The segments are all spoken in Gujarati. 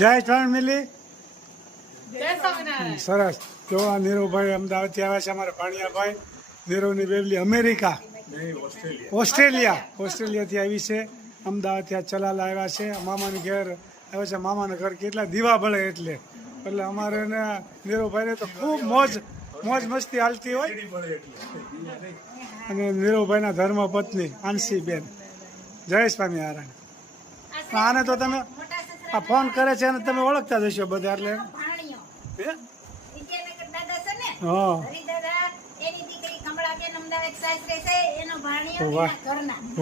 જય ફેમિલી. સરસ. જો આ નીરવભાઈ અમદાવાદથી આવ્યા છે, અમારા ભાણિયાભાઈ નીરવની બેબલી અમેરિકા ઓસ્ટ્રેલિયાથી આવી છે. અમદાવાદથી આ ચલાલા આવ્યા છે, મામાની ઘેર આવ્યા છે. મામાના ઘર કેટલા દીવા બળે એટલે અમારે ને નીરવભાઈને તો ખૂબ મોજ મસ્તી હાલતી હોય. અને નીરવભાઈના ધર્મપત્ની આંશીબેન. જય સ્વામિનારાયણ. આને તો તમે આ ફોન કરે છે અને તમે ઓળખતા જશો બધા. એટલે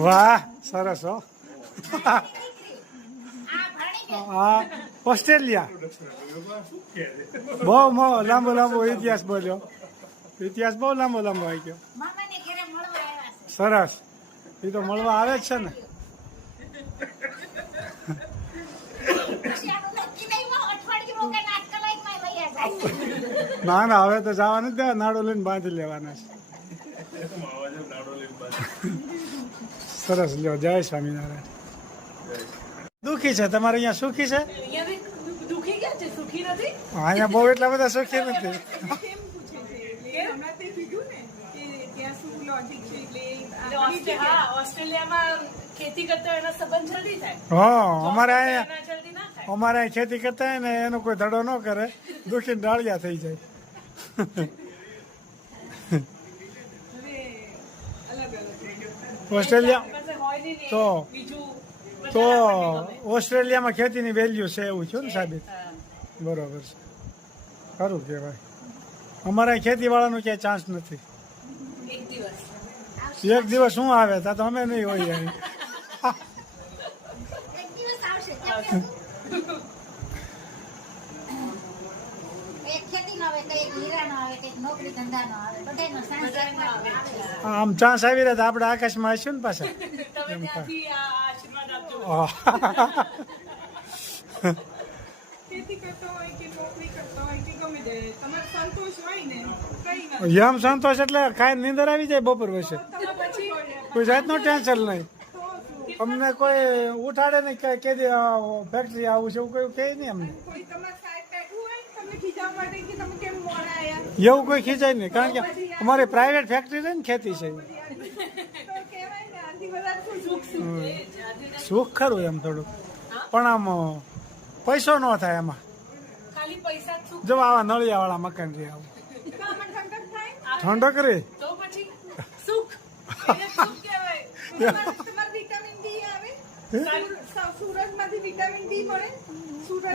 વાહ સરસ હો. હા ઓસ્ટ્રેલિયા બહુ લાંબો ઇતિહાસ બોલ્યો. ઇતિહાસ બહુ લાંબો આવી ગયો. સરસ. એ તો મળવા આવે જ છે ને. ના હવે તો જવાનું જ નાડો લઈને બાંધી લેવાના છે. સરસ. લ્યો જય સ્વામિનારાયણ. દુઃખી છે તમારે અહીંયા સુખી છે? અહીંયા બહુ એટલા બધા સુખી નથી. અમારે અહીંયા ખેતી કરતા હોય ને એનો કોઈ ધડો ન કરે, દુખીને ડાળિયા થઈ જાય. ઓસ્ટ્રેલિયા તો ઓસ્ટ્રેલિયામાં ખેતીની વેલ્યુ છે એવું છે ને સાબિત. બરોબર છે. સારું કહેવાય. અમારા ખેતી વાળાનો ક્યાંય ચાન્સ નથી. એક દિવસ શું આવે તો અમે નહીં હોય. આમ ચાન્સ આવી રહ્યા તો આપણે આકાશમાં આવીશું ને પાછા. એમ સંતોષ એટલે ખાઈ નીંદર આવી જાય બપોર વચ્ચે. કોઈ જાતનું ટેન્શન નહીં. અમને કોઈ ઉઠાડે નહીં કે ફેક્ટરી આવું છે એવું કોઈ કહે નહીં અમને. એવું કોઈ ખીચાય નહીં, કારણ કે અમારી પ્રાઇવેટ ફેક્ટરી છે ને ખેતી છે. સુખ ખરું એમ થોડું, પણ આમ પૈસો ન થાય એમાં. જો આવા નળિયા વાળા મકાન રે આવું ઠંડક રે.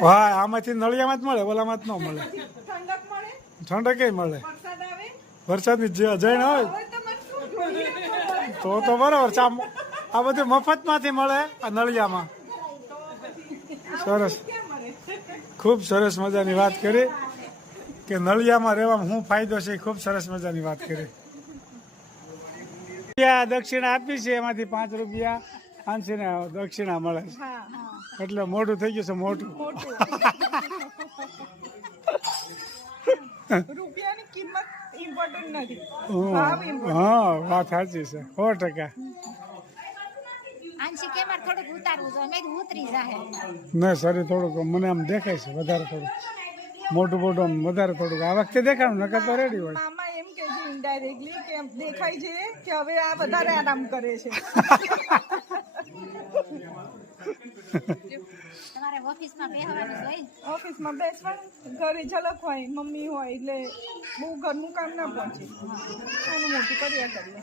હા આમાંથી નળિયામાં જ મળે, ઓલામાં જ ન મળે. ઠંડક મળે. વરસાદની જણ હોય તો બરાબર. આ બધું મફતમાંથી મળે આ નળિયામાં. સરસ. ખૂબ સરસ મજાની વાત કરી કે નળિયામાં રહેવામાં શું ફાયદો છે. ખૂબ સરસ મજાની વાત કરી. દક્ષિણા આપી છે, એમાંથી 5 રૂપિયા આંશીને દક્ષિણા મળે છે. એટલે મોટું થઈ ગયું છે. મોટું રૂપિયાની કિંમત ઇમ્પોર્ટન્ટ નથી. હા વાત સાચી છે 100%. ના સરી થોડુંક મને આમ દેખાય છે વધારે, થોડુંક મોટું આમ વધારે થોડુંક આ વખતે દેખાડું, નકર તો રેડી હોય. મામા એમ કે છે ઇનડાયરેક્ટલી કે દેખાય છે કે હવે આ વધારે આરામ કરે છે. ઓફિસમાં બેસવાનું, ઘરે ઝલક હોય, મમ્મી હોય એટલે બહુ ઘરનું કામ ના પહોંચે. નાનું મોટું કર્યા કરીએ.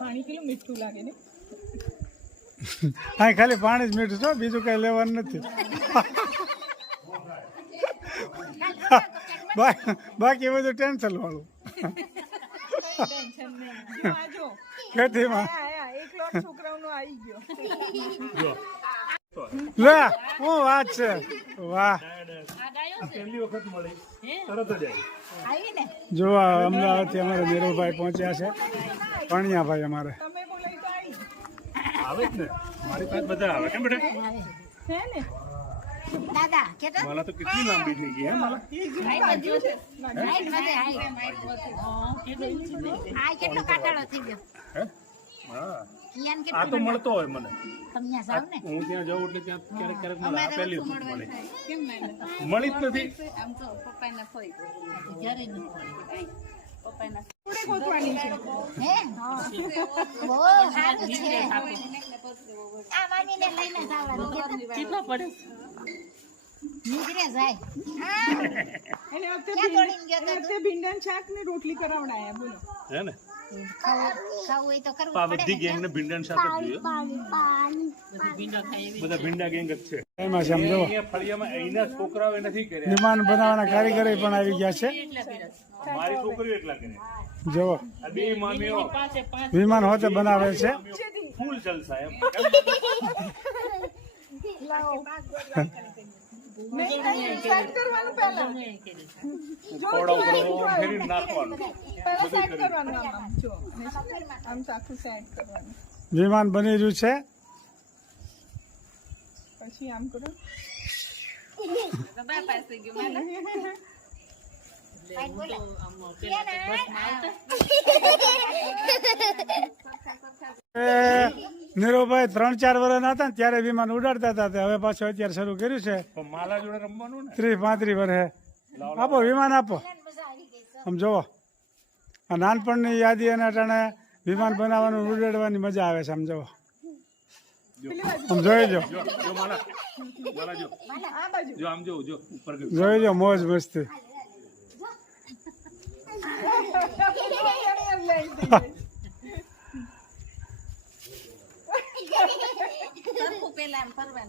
પાણી કેટલું મીઠું લાગે ને. હા ખાલી પાણી જ મીઠું છો, બીજું કઈ લેવાનું નથી. બાકી બધું ટેન્શન વાળું. ખેતીમાં લે શું વાત છે. વાહ. જો અમદાવાદથી અમારે નીરવભાઈ પહોંચ્યા છે. ભાણિયાભાઈ અમારે આવે જ ને, મારી પાસે બધા આવે કેમ બેટા. દાદા કેટલા માલા તો કેટલી લાંબી થઈ ગઈ હે માલા આ કેટલો કાટાળો થઈ ગયો હે હા કિયાન આ તો મળતો હોય મને તમે જાવ ને હું ત્યાં જાઉં એટલે ત્યાં ક્યારેક ક્યારેક મને આ પહેલી વખત મળે મળી જ નથી થોડી ગોતવાની છે હે બહુ સારું છે આ મામીને લઈને જવાનું કેટલા પડે નીકળે જાય એને ક્યાં દોડીને ગયો તો વખતે ભીંડાનું શાક ને રોટલી કરાવડાયા બોલો હે ને ખાવું હોય તો કરવું આ બધી ગેંગ ને ભીંડા શાક જ જોઈએ બધા ભીંડા ગેંગ જ છે એમાં છે આમ જુઓ અહીંયા ફળિયામાં અહીંના છોકરાઓ એ નથી કર્યા વિમાન બનાવવાના કારીગરો પણ આવી ગયા છે મારી છોકરીઓ એટલા કરે જુઓ આ બે મામીઓ વિમાન હોતે બનાવે છે ફૂલ જલસા એમ નહીં સેટ કરવાનું પહેલા થોડા ઉપર ફેરી નાખવાનું પહેલા સેટ કરવાનું આમ જો આમ આખું સેટ કરવાનું વિમાન બની રહ્યું છે પછી આમ કરો નીરુભાઈ 3-4 વર્ષના હતા ને ત્યારે વિમાન ઉડાડતા હતા તે હવે પાછું અત્યારે શરૂ કર્યું છે પણ માલા જોડે રમવાનું ને 30-35 વર્ષે આપો વિમાન આપો આમ જુઓ આ નાનપણની યાદી અને અટાણે વિમાન બનાવવાનું ઉડાડવાની મજા આવે છે આમ જુઓ આમ જોઈ જો જો માલા માલા જો આ બાજુ જો આમ જો જો ઉપર ગયો જોઈ જો મોજ મસ્તી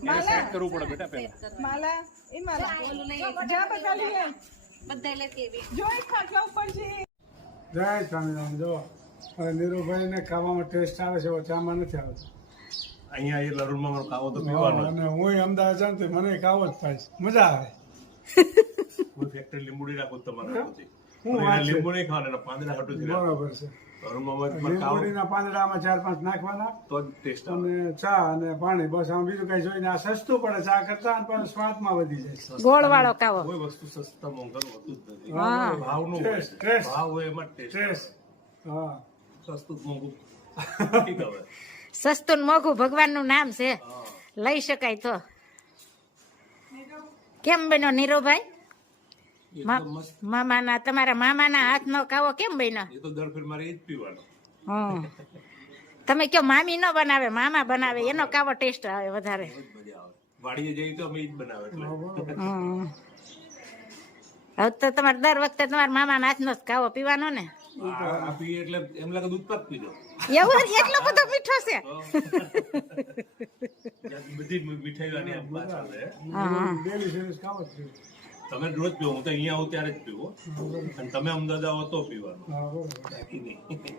એને સેટ કરવું પડે બેટા પહેલા માલા એ માલા જા બધા લઈ જો એક ખાટલા ઉપર છે જય સ્વામિનારાયણ જુઓ હવે નીરુભાઈને ખાવામાં ટેસ્ટ આવે છે ચામાં નથી આવતો અહીંયા એ લરુણમાં મારો કાવો તો પીવાનો અને હું અમદાવાદ જાઉં તો મને ખાવો જ થાય છે. મજા આવે હું ફેક્ટરી લીંબુડી રાખું તમારા હાથથી હું પણ વાત એના છે. લીંબુ નહીં ખાવાના એના પાંદડા હાટું જ રાખો. બરોબર છે લરુણમાં તમારે કાવો લીંબોડીના પાંદડામાં 4-5 નાખવાના તો જ ટેસ્ટ આવે અને ચા અને પાણી બસ આમ બીજું કઈ જોઈને આ સસ્તું પડે ચા કરતા અને પણ સ્વાદમાં વધી જાય ગોળ વાળો કાવો કોઈ વસ્તુ સસ્તા મોંઘાનું હોતું જ નથી હા. ભાવનું હોય ટેસ્ટ, છે. ટેસ્ટ. ભાવ હોય એમાં ટેસ્ટ ટેસ્ટ હા સસ્તું જ મોંઘું ઠીક હવે સસ્તું ને મોંઘું ભગવાનનું નામ છે લઈ શકાય તો કેમ બન્યો નીરુભાઈ એકદમ મસ્ત મામાના તમારા મામાના હાથનો કાવો કેમ બન્યો એ તો દર ફેર મારે એ જ પીવાનો હા તમે કયો મામી ન બનાવે મામા બનાવે એનો કાવો ટેસ્ટ આવે વધારે બહુ જ મજા આવે વાડીએ જઈએ તો અમે એ જ બનાવે એટલે હમ. હવે તો તમારે દર વખતે તમારા મામાના હાથનો જ કાવો પીવાનો ને આ પીએ એટલે એમ લાગે દૂધ પાક પીધો એવું એટલો બધો મીઠો છે બધી મીઠાઈઓ આની આમ પાછળ છે હા ડેલી સર્વિસ ખાવો જ જોઈએ. તમે રોજ પીવો હું તો અહીંયા આવું ત્યારે જ પીવો અને તમે અમદાવાદ આવો તો પીવાનું હા બરોબર બાકી નહીં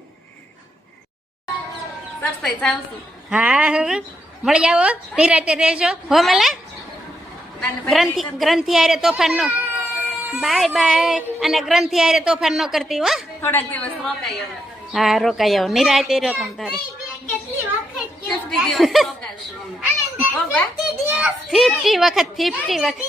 હા હવે મળી આવો ધીરાતે રહેજો હો મલા ગ્રંથિ હારે તોફાન નો બાય બાય અને ગ્રંથિ હારે તોફાન નો કરતી હો થોડાક દિવસ રોકાય હવે હા રોકાઈ આવો નિરાતે રહ્યો તમ તારે 50 દિવસ રોકાશું અમે. હો બા? 50 વખત 50 વખત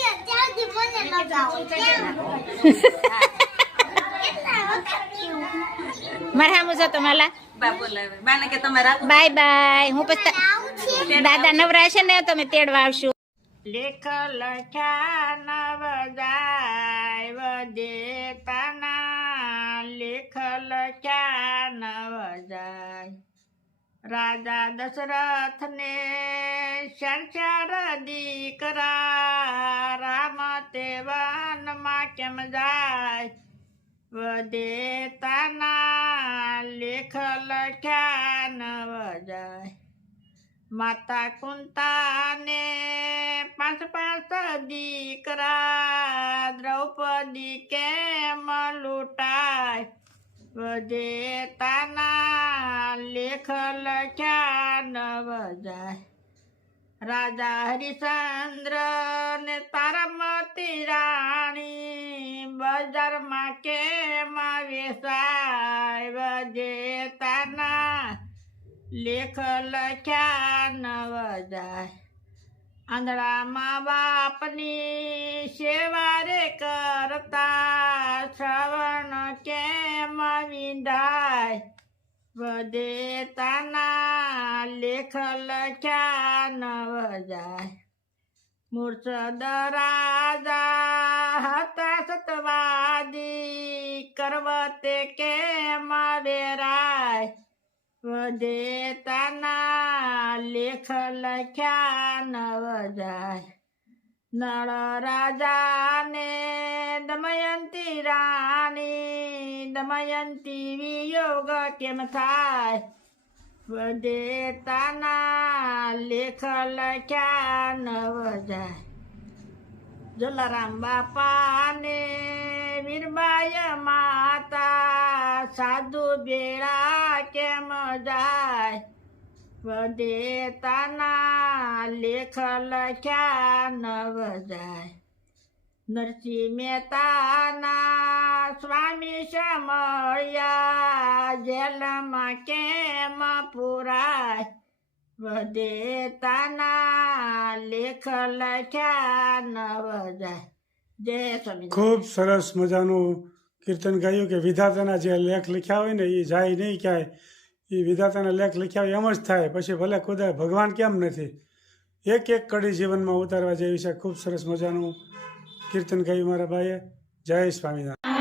મારા હામું છો તો માલા બા બોલાવે બાને કે તમે રાખો બાય બાય હું પછી દાદા નવરા છે ને તમે તેડવા આવશું લેખ લખ્યા નવ દેતાના લેખ લખ્યા નવ જાય રાજા દશરથ ને 4 દીકરા રામ તે વનમાં કેમ જાય વદેતાના લેખ લખ્યા નવ જાય માતા કુંતાને 5 દીકરા દ્રૌપદી કેમ લૂંટાય વદેતાના લેખ લખ્યા નવ જાય રાજા હરિશ્ચંદ્ર ને તારામતી રાણી બજારમાં કેમ વેચાય વદેતાના લેખ લખ્યા નવ જાય આંધળામાં બાપની સેવા રે કરતા શ્રવણ કેમ વિંધાય વધે તાના લેખ લખ્યા નવ જાય મુર્શદ રાજા હતા સતવાદી કરવતે કેમ વેરાય વધે તાના લેખ લખ્યા નવ જાય નળ રાજાને દમયંતી રાણી દમયંતી વિયોગ કેમ થાય વધે તાના લેખ લખ્યા નવ જાય જલારામ બાપાને વીરબાઈ માતા સાધુ બેડા કેમ જાય વધે તાના લેખ લખ્યા નવ જાય નરસિંહ મહેતાના સ્વામી સમળ્યા જેલમાં કેમ પુરાય વધે તાના લેખ લખ્યા નવ જાય જય સ્વામી ખૂબ સરસ મજાનું કીર્તન ગાયું કે વિધાતાના જે લેખ લખ્યા હોય ને એ જાય નહીં ક્યાંય એ વિધાતાના લેખ લખ્યા હોય એમ જ થાય પછી ભલે ખુદા ભગવાન કેમ નથી એક એક કડી જીવનમાં ઉતારવા જેવી છે ખૂબ સરસ મજાનું કીર્તન ગાયું મારા ભાઈએ જય સ્વામિનારાયણ